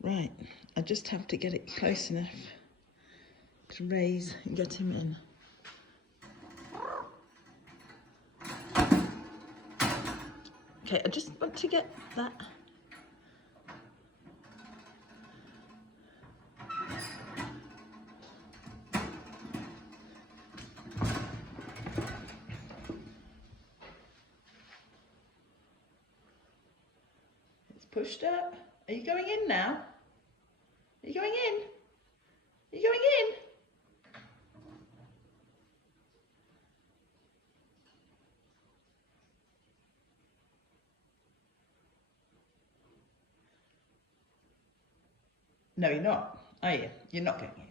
Right, I just have to get it close enough to raise and get him in. Okay, I just want to get that. It's pushed up. Are you going in now? Are you going in? Are you going in? No, you're not, are you? You're not going in.